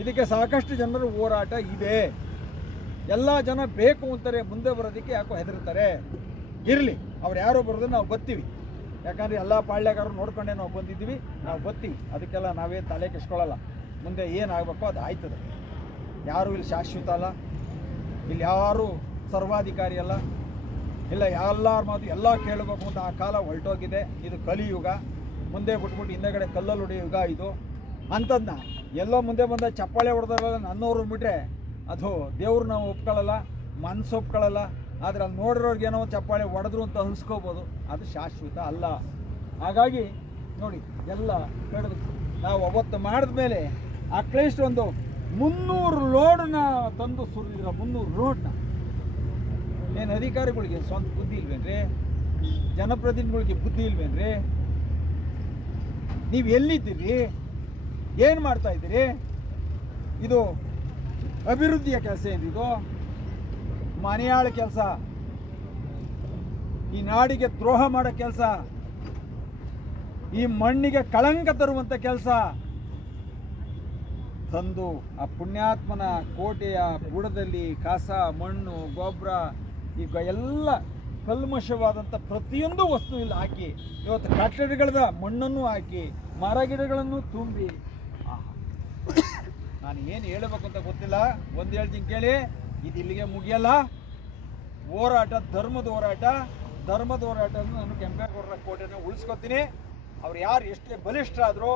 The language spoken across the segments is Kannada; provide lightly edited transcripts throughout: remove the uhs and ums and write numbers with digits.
ಇದಕ್ಕೆ ಸಾಕಷ್ಟು ಜನರು ಹೋರಾಟ ಇದೆ. ಎಲ್ಲ ಜನ ಬೇಕು ಅಂತಾರೆ, ಮುಂದೆ ಬರೋದಕ್ಕೆ ಯಾಕೋ ಹೆದರ್ತಾರೆ. ಇರಲಿ, ಅವ್ರು ಯಾರೋ ಬರೋದನ್ನು ನಾವು ಬರ್ತೀವಿ. ಯಾಕಂದರೆ ಎಲ್ಲ ಪಾಳ್ಯಗಾರರು ನೋಡ್ಕೊಂಡೇ ನಾವು ಬಂದಿದ್ದೀವಿ, ನಾವು ಬರ್ತೀವಿ. ಅದಕ್ಕೆಲ್ಲ ನಾವೇನು ತಲೆ ಕೆಸ್ಕೊಳ್ಳಲ್ಲ. ಮುಂದೆ ಏನಾಗಬೇಕೋ ಅದು ಆಯ್ತದೆ. ಯಾರೂ ಇಲ್ಲಿ ಶಾಶ್ವತ ಅಲ್ಲ, ಇಲ್ಲಿ ಯಾರೂ ಸರ್ವಾಧಿಕಾರಿ ಅಲ್ಲ. ಇಲ್ಲ, ಎಲ್ಲರ ಮಾತು ಎಲ್ಲ ಕೇಳಬೇಕು ಅಂತ ಆ ಕಾಲ ಹೊರಟೋಗಿದೆ. ಇದು ಕಲಿಯುಗ. ಮುಂದೆ ಬಿಟ್ಬಿಟ್ಟು ಹಿಂದೆಗಡೆ ಕಲ್ಲಲ್ಲಿ ಹೊಡೆಯೋ ಯುಗ ಇದು. ಅಂಥದ್ದನ್ನ ಎಲ್ಲೋ ಮುಂದೆ ಬಂದ ಚಪ್ಪಾಳೆ ಹೊಡೆದಾರಲ್ಲ ನನ್ನವ್ರು ಬಿಟ್ಟರೆ ಅದು ದೇವ್ರನ್ನ ಒಪ್ಕೊಳ್ಳಲ್ಲ, ಮನಸ್ಸು ಒಪ್ಕೊಳ್ಳಲ್ಲ. ಆದರೆ ಅಲ್ಲಿ ನೋಡಿರೋರ್ಗೆ ಏನೋ ಚಪ್ಪಾಳೆ ಹೊಡೆದ್ರು ಅಂತ ಅನಿಸ್ಕೋಬೋದು. ಅದು ಶಾಶ್ವತ ಅಲ್ಲ. ಹಾಗಾಗಿ ನೋಡಿ, ಎಲ್ಲ ಕಳೆದು ನಾವು ಅವತ್ತು ಮಾಡಿದ ಮೇಲೆ ಅಟ್ಲೀಸ್ಟ್ ಒಂದು 300 ಲೋಡನ್ನ ತಂದು ಸುರಿದಿರೋ 300 ಲೋಡ್ನ. ಏನು ಅಧಿಕಾರಿಗಳಿಗೆ ಸ್ವಂತ ಬುದ್ಧಿ ಇಲ್ವೇನ್ರಿ? ಜನಪ್ರತಿನಿಧಿಗಳಿಗೆ ಬುದ್ಧಿ ಇಲ್ವೇನ್ರಿ? ನೀವು ಎಲ್ಲಿದ್ದೀರಿ? ಏನು ಮಾಡ್ತಾ ಇದ್ದೀರಿ? ಇದು ಅಭಿವೃದ್ಧಿಯ ಕೆಲಸ ಏನಿದು? ಮನೆಯಾಳ ಕೆಲಸ, ಈ ನಾಡಿಗೆ ದ್ರೋಹ ಮಾಡೋ ಕೆಲಸ, ಈ ಮಣ್ಣಿಗೆ ಕಳಂಕ ತರುವಂಥ ಕೆಲಸ ತಂದು ಆ ಪುಣ್ಯಾತ್ಮನ ಕೋಟೆಯ ಬುಡದಲ್ಲಿ ಕಸ, ಮಣ್ಣು, ಗೊಬ್ಬರ, ಈಗ ಎಲ್ಲ ಕಲ್ಮಶವಾದಂಥ ಪ್ರತಿಯೊಂದು ವಸ್ತು ಇಲ್ಲಿ ಹಾಕಿ, ಇವತ್ತು ಕಟ್ಟಡಗಳದ ಮಣ್ಣನ್ನು ಹಾಕಿ, ಮರ ಗಿಡಗಳನ್ನು ತುಂಬಿ, ನಾನು ಏನು ಹೇಳಬೇಕು ಅಂತ ಗೊತ್ತಿಲ್ಲ. ಒಂದು ಹೇಳ್ತೀನಿ ಕೇಳಿ, ಇದು ಇಲ್ಲಿಗೆ ಮುಗಿಯಲ್ಲ. ಹೋರಾಟ ಧರ್ಮದ ಹೋರಾಟ. ಧರ್ಮದ ಹೋರಾಟವನ್ನು ನಾನು ಕೆಂಪೇಗೌಡರ ಕೋಟೆನ ಉಳಿಸ್ಕೊತೀನಿ. ಅವ್ರು ಯಾರು ಎಷ್ಟೇ ಬಲಿಷ್ಠರಾದರೂ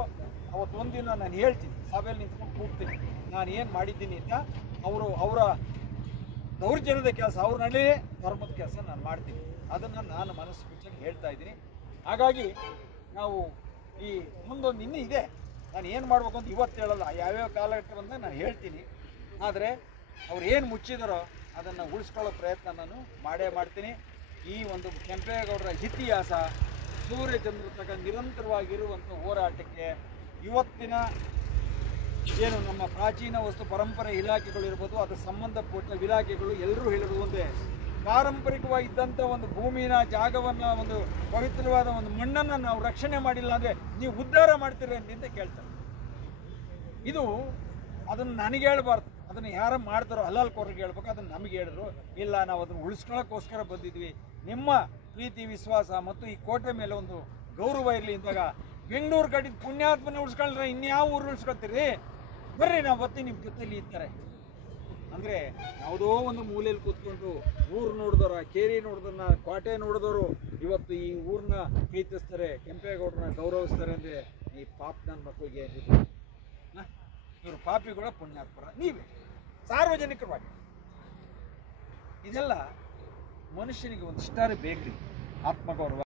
ಅವತ್ತು ಒಂದಿನ ನಾನು ಹೇಳ್ತೀನಿ, ಸಭೆಯಲ್ಲಿ ನಿಂತ್ಕೊಂಡು ಕೂಗ್ತೀನಿ, ನಾನು ಏನು ಮಾಡಿದ್ದೀನಿ ಅಂತ. ಅವರ ದೌರ್ಜನ್ಯದ ಕೆಲಸ ಅವ್ರ ನಡೆ, ಧರ್ಮದ ಕೆಲಸ ನಾನು ಮಾಡ್ತೀನಿ. ಅದನ್ನು ನಾನು ಮನಸ್ಸು ಬಿಚ್ಚಿ ಹೇಳ್ತಾ ಇದ್ದೀನಿ. ಹಾಗಾಗಿ ನಾವು ಈ ಮುಂದೊಂದು ಇನ್ನೂ ಇದೆ. ನಾನು ಏನು ಮಾಡಬೇಕು ಅಂತ ಇವತ್ತು ಹೇಳಲ್ಲ, ಯಾವ್ಯಾವ ಕಾಲಘಟ್ಟ ಅಂತ ನಾನು ಹೇಳ್ತೀನಿ. ಆದರೆ ಅವ್ರು ಏನು ಮುಚ್ಚಿದಾರೋ ಅದನ್ನು ಉಳಿಸ್ಕೊಳ್ಳೋ ಪ್ರಯತ್ನ ನಾನು ಮಾಡೇ ಮಾಡ್ತೀನಿ. ಈ ಒಂದು ಕೆಂಪೇಗೌಡರ ಇತಿಹಾಸ, ಸೂರ್ಯಚಂದ್ರ ತನಕ ನಿರಂತರವಾಗಿರುವಂಥ ಹೋರಾಟಕ್ಕೆ ಇವತ್ತಿನ ಏನು ನಮ್ಮ ಪ್ರಾಚೀನ ವಸ್ತು ಪರಂಪರೆ ಇಲಾಖೆಗಳು ಇರ್ಬೋದು, ಅದಕ್ಕೆ ಸಂಬಂಧಪಟ್ಟ ಇಲಾಖೆಗಳು ಎಲ್ಲರೂ ಹೇಳಿರೋದು ಒಂದೇ, ಪಾರಂಪರಿಕವಾಗಿದ್ದಂಥ ಒಂದು ಭೂಮಿನ ಜಾಗವನ್ನು, ಒಂದು ಪವಿತ್ರವಾದ ಒಂದು ಮಣ್ಣನ್ನು ನಾವು ರಕ್ಷಣೆ ಮಾಡಿಲ್ಲ ಅಂದರೆ ನೀವು ಉದ್ಧಾರ ಮಾಡ್ತೀರಿ ಅಂತ ಕೇಳ್ತಾರೆ. ಇದು ಅದನ್ನು ನನಗೆ ಹೇಳ್ಬಾರ್ದು, ಅದನ್ನು ಯಾರು ಮಾಡ್ತಾರೋ ಹಲಾಲ್ಕೋರಿಗೆ ಹೇಳ್ಬೇಕು. ಅದನ್ನು ನಮಗೆ ಹೇಳಿದ್ರು. ಇಲ್ಲ, ನಾವು ಅದನ್ನು ಉಳಿಸ್ಕೊಳ್ಳೋಕ್ಕೋಸ್ಕರ ಬಂದಿದ್ವಿ. ನಿಮ್ಮ ಪ್ರೀತಿ, ವಿಶ್ವಾಸ ಮತ್ತು ಈ ಕೋಟೆ ಮೇಲೆ ಒಂದು ಗೌರವ ಇರಲಿ ಅಂದಾಗ ಬೆಂಗಳೂರು ಕಟ್ಟಿದ ಪುಣ್ಯಾತ್ಮನ ಉಳಿಸ್ಕೊಂಡ್ರೆ ಇನ್ಯಾವ ಊರು ಉಳಿಸ್ಕೊತೀರಿ? ಬರ್ರಿ, ನಾವು ಬರ್ತೀನಿ ನಿಮ್ಮ ಜೊತೆಲಿ ಇರ್ತಾರೆ ಅಂದರೆ ಯಾವುದೋ ಒಂದು ಮೂಲೆಯಲ್ಲಿ ಕೂತ್ಕೊಂಡು ಊರು ನೋಡಿದವ್ರ, ಕೇರಿ ನೋಡಿದವ್ರನ್ನ, ಕೋಟೆ ನೋಡಿದವರು ಇವತ್ತು ಈ ಊರನ್ನ ಪ್ರೀತಿಸ್ತಾರೆ, ಕೆಂಪೇಗೌಡರನ್ನ ಗೌರವಿಸ್ತಾರೆ ಅಂದರೆ ಈ ಪಾಪ ನನ್ನ ಮಕ್ಕಳಿಗೆ ಇವರು ಪಾಪಿಗಳ ಪುಣ್ಯಾತ್ಮರ ನೀವೇ ಸಾರ್ವಜನಿಕವಾಗಿ. ಇದೆಲ್ಲ ಮನುಷ್ಯನಿಗೆ ಒಂದು ಇಷ್ಟಾರೆ ಬೇಕ್ರಿ, ಆತ್ಮಗೌರವ.